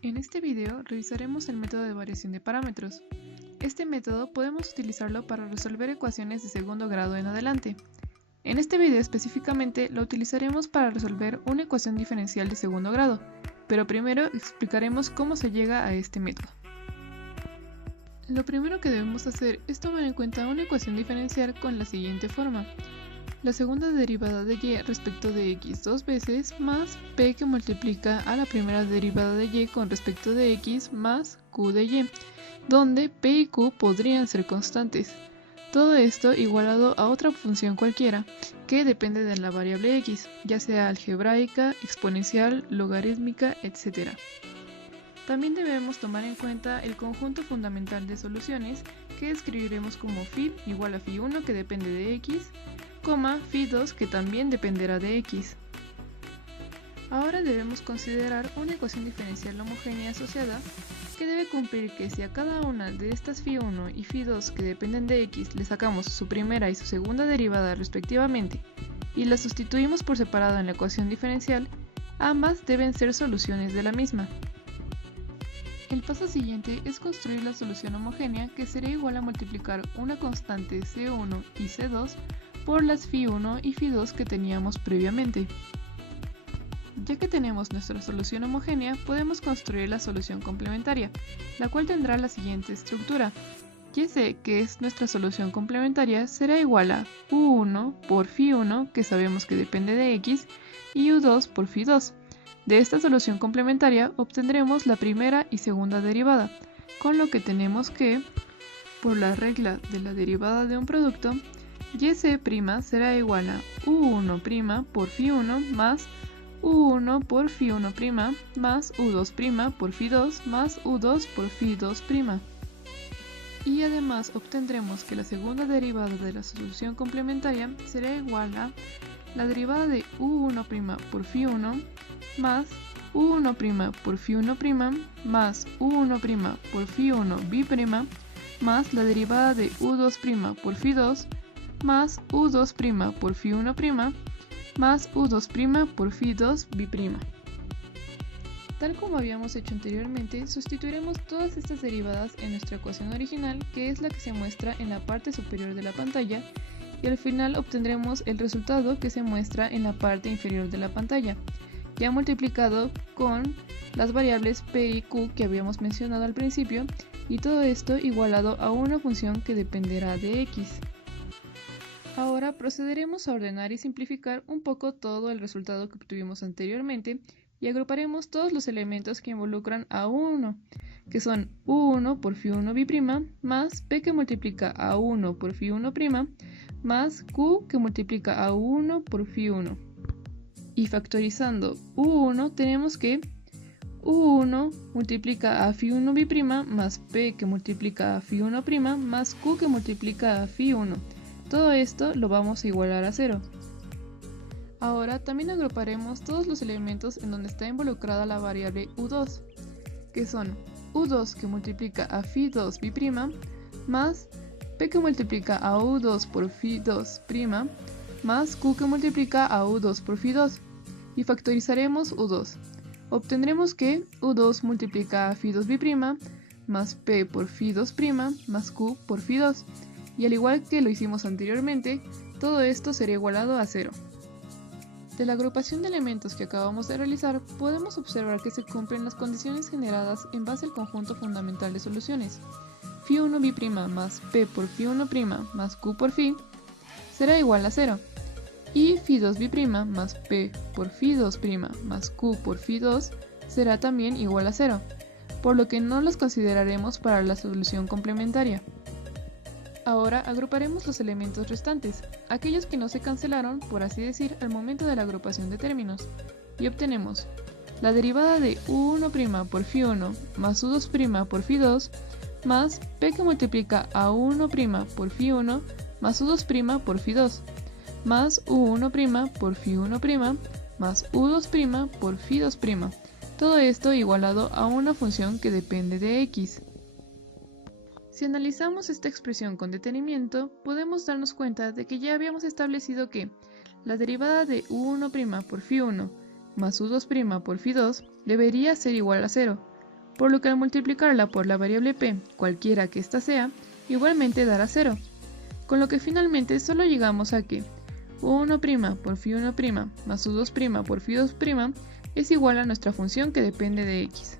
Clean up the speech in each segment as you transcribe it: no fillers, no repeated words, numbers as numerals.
En este video revisaremos el método de variación de parámetros. Este método podemos utilizarlo para resolver ecuaciones de segundo grado en adelante. En este video específicamente lo utilizaremos para resolver una ecuación diferencial de segundo grado, pero primero explicaremos cómo se llega a este método. Lo primero que debemos hacer es tomar en cuenta una ecuación diferencial con la siguiente forma. La segunda derivada de y respecto de x dos veces más p que multiplica a la primera derivada de y con respecto de x más q de y, donde p y q podrían ser constantes. Todo esto igualado a otra función cualquiera que depende de la variable x, ya sea algebraica, exponencial, logarítmica, etc. También debemos tomar en cuenta el conjunto fundamental de soluciones que escribiremos como phi igual a phi1 que depende de x, phi2 que también dependerá de x. Ahora debemos considerar una ecuación diferencial homogénea asociada que debe cumplir que si a cada una de estas phi1 y phi2 que dependen de x le sacamos su primera y su segunda derivada respectivamente y las sustituimos por separado en la ecuación diferencial, ambas deben ser soluciones de la misma. El paso siguiente es construir la solución homogénea, que será igual a multiplicar una constante C1 y C2 por las phi1 y phi2 que teníamos previamente. Ya que tenemos nuestra solución homogénea, podemos construir la solución complementaria, la cual tendrá la siguiente estructura. Y que es nuestra solución complementaria será igual a U1 por phi1, que sabemos que depende de x, y U2 por phi2. De esta solución complementaria obtendremos la primera y segunda derivada, con lo que tenemos que, por la regla de la derivada de un producto, y' será igual a U1' por phi1 más U1 por phi1' más U2' por phi2 más U2 por phi2'. Y además obtendremos que la segunda derivada de la solución complementaria será igual a la derivada de U1' por phi1 más U1' por phi1' más U1' por phi1' más la derivada de U2' por phi2 más U2' por phi1' más U2' por phi2'. Tal como habíamos hecho anteriormente, sustituiremos todas estas derivadas en nuestra ecuación original, que es la que se muestra en la parte superior de la pantalla, y al final obtendremos el resultado que se muestra en la parte inferior de la pantalla, ya multiplicado con las variables p y q que habíamos mencionado al principio, y todo esto igualado a una función que dependerá de x. Ahora procederemos a ordenar y simplificar un poco todo el resultado que obtuvimos anteriormente y agruparemos todos los elementos que involucran a U1, que son U1 por phi1' más p que multiplica a U1 por phi1' más q que multiplica a U1 por phi1. Y factorizando U1 tenemos que U1 multiplica a phi1' más p que multiplica a phi1' más q que multiplica a phi1. Todo esto lo vamos a igualar a 0. Ahora también agruparemos todos los elementos en donde está involucrada la variable U2, que son U2 que multiplica a phi2' más p que multiplica a U2 por phi2' más q que multiplica a U2 por phi2, y factorizaremos U2. Obtendremos que U2 multiplica a phi2' más p por phi2' más q por phi2, y al igual que lo hicimos anteriormente, todo esto será igualado a 0. De la agrupación de elementos que acabamos de realizar, podemos observar que se cumplen las condiciones generadas en base al conjunto fundamental de soluciones. Phi1' más p por phi1' más q por phi será igual a 0, y phi2' más p por phi2' más q por phi2 será también igual a 0, por lo que no los consideraremos para la solución complementaria. Ahora agruparemos los elementos restantes, aquellos que no se cancelaron, por así decir, al momento de la agrupación de términos, y obtenemos la derivada de U1' por phi1 más U2' por phi2 más p que multiplica a U1' por phi1 más U2' por phi2 más U1' por phi1' más U2' por phi2', todo esto igualado a una función que depende de x. Si analizamos esta expresión con detenimiento, podemos darnos cuenta de que ya habíamos establecido que la derivada de U1' por phi1 más U2' por phi2 debería ser igual a 0, por lo que al multiplicarla por la variable p, cualquiera que ésta sea, igualmente dará 0, con lo que finalmente solo llegamos a que u1' por φ1' más u2' por φ2' es igual a nuestra función que depende de x.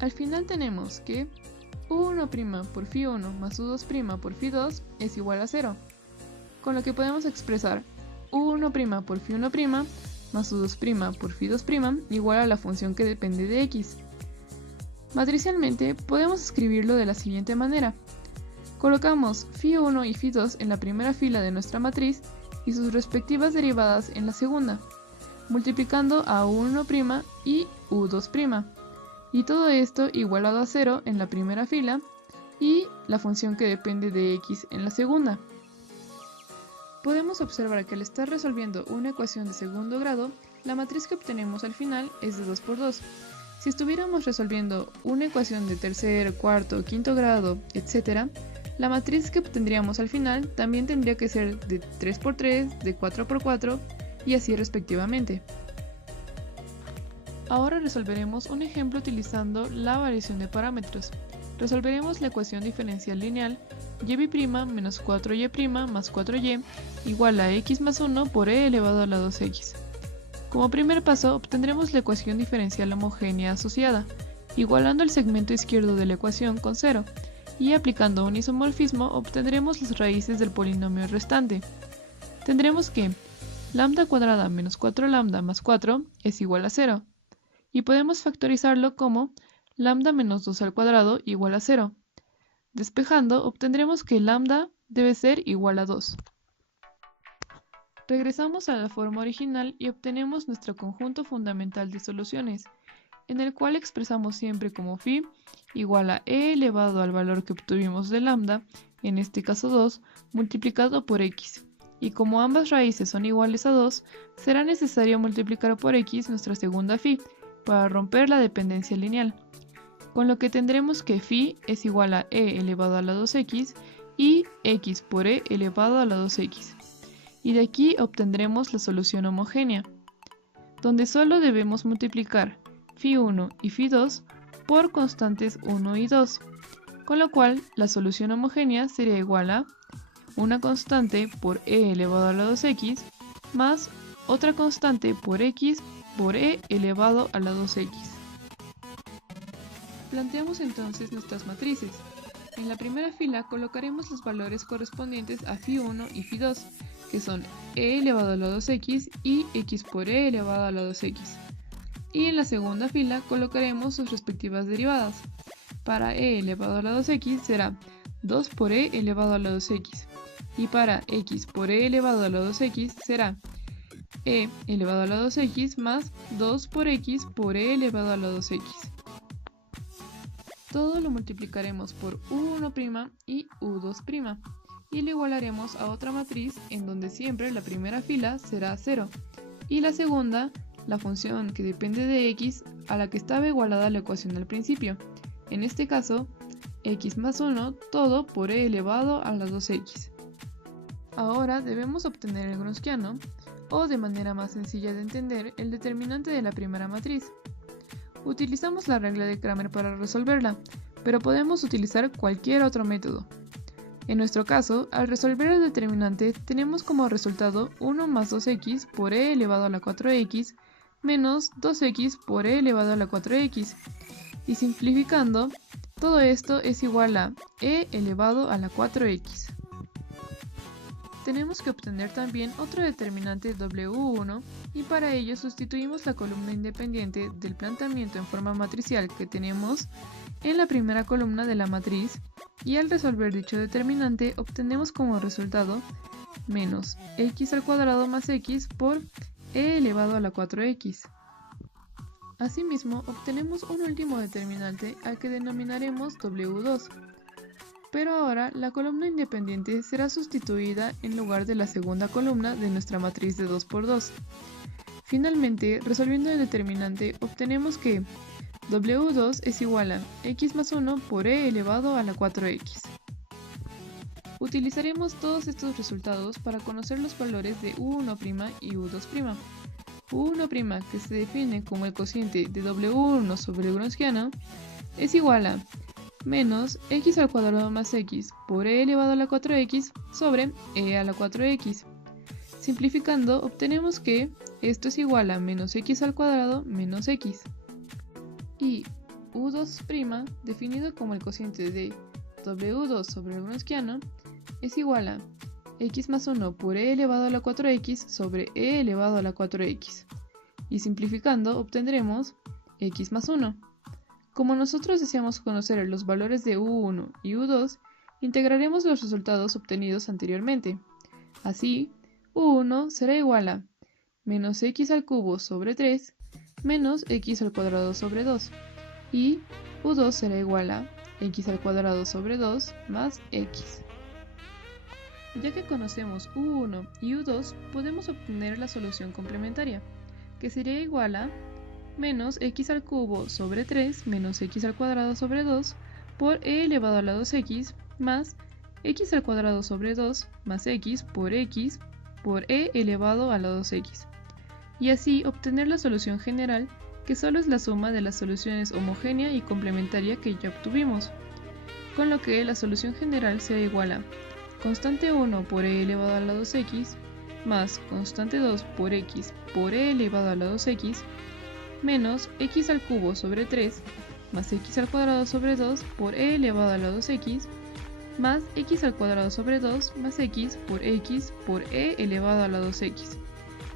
Al final tenemos que u1' por φ1 más u2' por φ2 es igual a 0, con lo que podemos expresar u1' por φ1' más u2' por φ2' igual a la función que depende de x. Matricialmente podemos escribirlo de la siguiente manera. Colocamos φ1 y φ2 en la primera fila de nuestra matriz y sus respectivas derivadas en la segunda, multiplicando a u1' y u2', y todo esto igualado a 0 en la primera fila y la función que depende de x en la segunda. Podemos observar que al estar resolviendo una ecuación de segundo grado, la matriz que obtenemos al final es de 2×2. Si estuviéramos resolviendo una ecuación de tercer, cuarto, quinto grado, etc., la matriz que obtendríamos al final también tendría que ser de 3×3, de 4×4 y así respectivamente. Ahora resolveremos un ejemplo utilizando la variación de parámetros. Resolveremos la ecuación diferencial lineal y' menos 4y' más 4y igual a x más 1 por e elevado a la 2x. Como primer paso obtendremos la ecuación diferencial homogénea asociada, igualando el segmento izquierdo de la ecuación con 0, y aplicando un isomorfismo obtendremos las raíces del polinomio restante. Tendremos que lambda cuadrada menos 4 lambda más 4 es igual a 0, y podemos factorizarlo como lambda menos 2 al cuadrado igual a 0. Despejando obtendremos que lambda debe ser igual a 2. Regresamos a la forma original y obtenemos nuestro conjunto fundamental de soluciones, en el cual expresamos siempre como phi igual a e elevado al valor que obtuvimos de lambda, en este caso 2, multiplicado por x. Y como ambas raíces son iguales a 2, será necesario multiplicar por x nuestra segunda phi, para romper la dependencia lineal. Con lo que tendremos que phi es igual a e elevado a la 2x y x por e elevado a la 2x. Y de aquí obtendremos la solución homogénea, donde solo debemos multiplicar φ1 y φ2 por constantes 1 y 2, con lo cual la solución homogénea sería igual a una constante por e elevado a la 2x más otra constante por x por e elevado a la 2x. Planteamos entonces nuestras matrices. En la primera fila colocaremos los valores correspondientes a φ1 y φ2, que son e elevado a la 2x y x por e elevado a la 2x. Y en la segunda fila colocaremos sus respectivas derivadas. Para e elevado a la 2x será 2 por e elevado a la 2x, y para x por e elevado a la 2x será e elevado a la 2x más 2 por x por e elevado a la 2x. Todo lo multiplicaremos por u1' y u2', y lo igualaremos a otra matriz en donde siempre la primera fila será 0, y la segunda, la función que depende de x a la que estaba igualada la ecuación al principio, en este caso, x más 1 todo por e elevado a la 2x. Ahora debemos obtener el Gronskiano, o de manera más sencilla de entender, el determinante de la primera matriz. Utilizamos la regla de Cramer para resolverla, pero podemos utilizar cualquier otro método. En nuestro caso, al resolver el determinante tenemos como resultado 1 más 2x por e elevado a la 4x menos 2x por e elevado a la 4x, y simplificando, todo esto es igual a e elevado a la 4x. Tenemos que obtener también otro determinante W1 y para ello sustituimos la columna independiente del planteamiento en forma matricial que tenemos en la primera columna de la matriz y al resolver dicho determinante obtenemos como resultado menos x al cuadrado más x por e elevado a la 4x. Asimismo, obtenemos un último determinante al que denominaremos W2. Pero ahora la columna independiente será sustituida en lugar de la segunda columna de nuestra matriz de 2×2. Finalmente, resolviendo el determinante, obtenemos que W2 es igual a x más 1 por e elevado a la 4x. Utilizaremos todos estos resultados para conocer los valores de u1' y u2'. U1' que se define como el cociente de W1 sobre el Wronskiano es igual a menos x al cuadrado más x por e elevado a la 4x sobre e a la 4x. Simplificando, obtenemos que esto es igual a menos x al cuadrado menos x. Y U2', definido como el cociente de W2 sobre el Wronskiano, es igual a x más 1 por e elevado a la 4x sobre e elevado a la 4x. Y simplificando, obtendremos x más 1. Como nosotros deseamos conocer los valores de U1 y U2, integraremos los resultados obtenidos anteriormente. Así, U1 será igual a menos x al cubo sobre 3 menos x al cuadrado sobre 2 y U2 será igual a x al cuadrado sobre 2 más x. Ya que conocemos U1 y U2, podemos obtener la solución complementaria, que sería igual a menos x al cubo sobre 3 menos x al cuadrado sobre 2 por e elevado a la 2x más x al cuadrado sobre 2 más x por e elevado a la 2x. Y así obtener la solución general, que solo es la suma de las soluciones homogénea y complementaria que ya obtuvimos. Con lo que la solución general será igual a constante 1 por e elevado a la 2x más constante 2 por e elevado a la 2x menos x al cubo sobre 3 más x al cuadrado sobre 2 por e elevado a la 2x más x al cuadrado sobre 2 más x por e elevado a la 2x.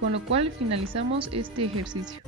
Con lo cual finalizamos este ejercicio.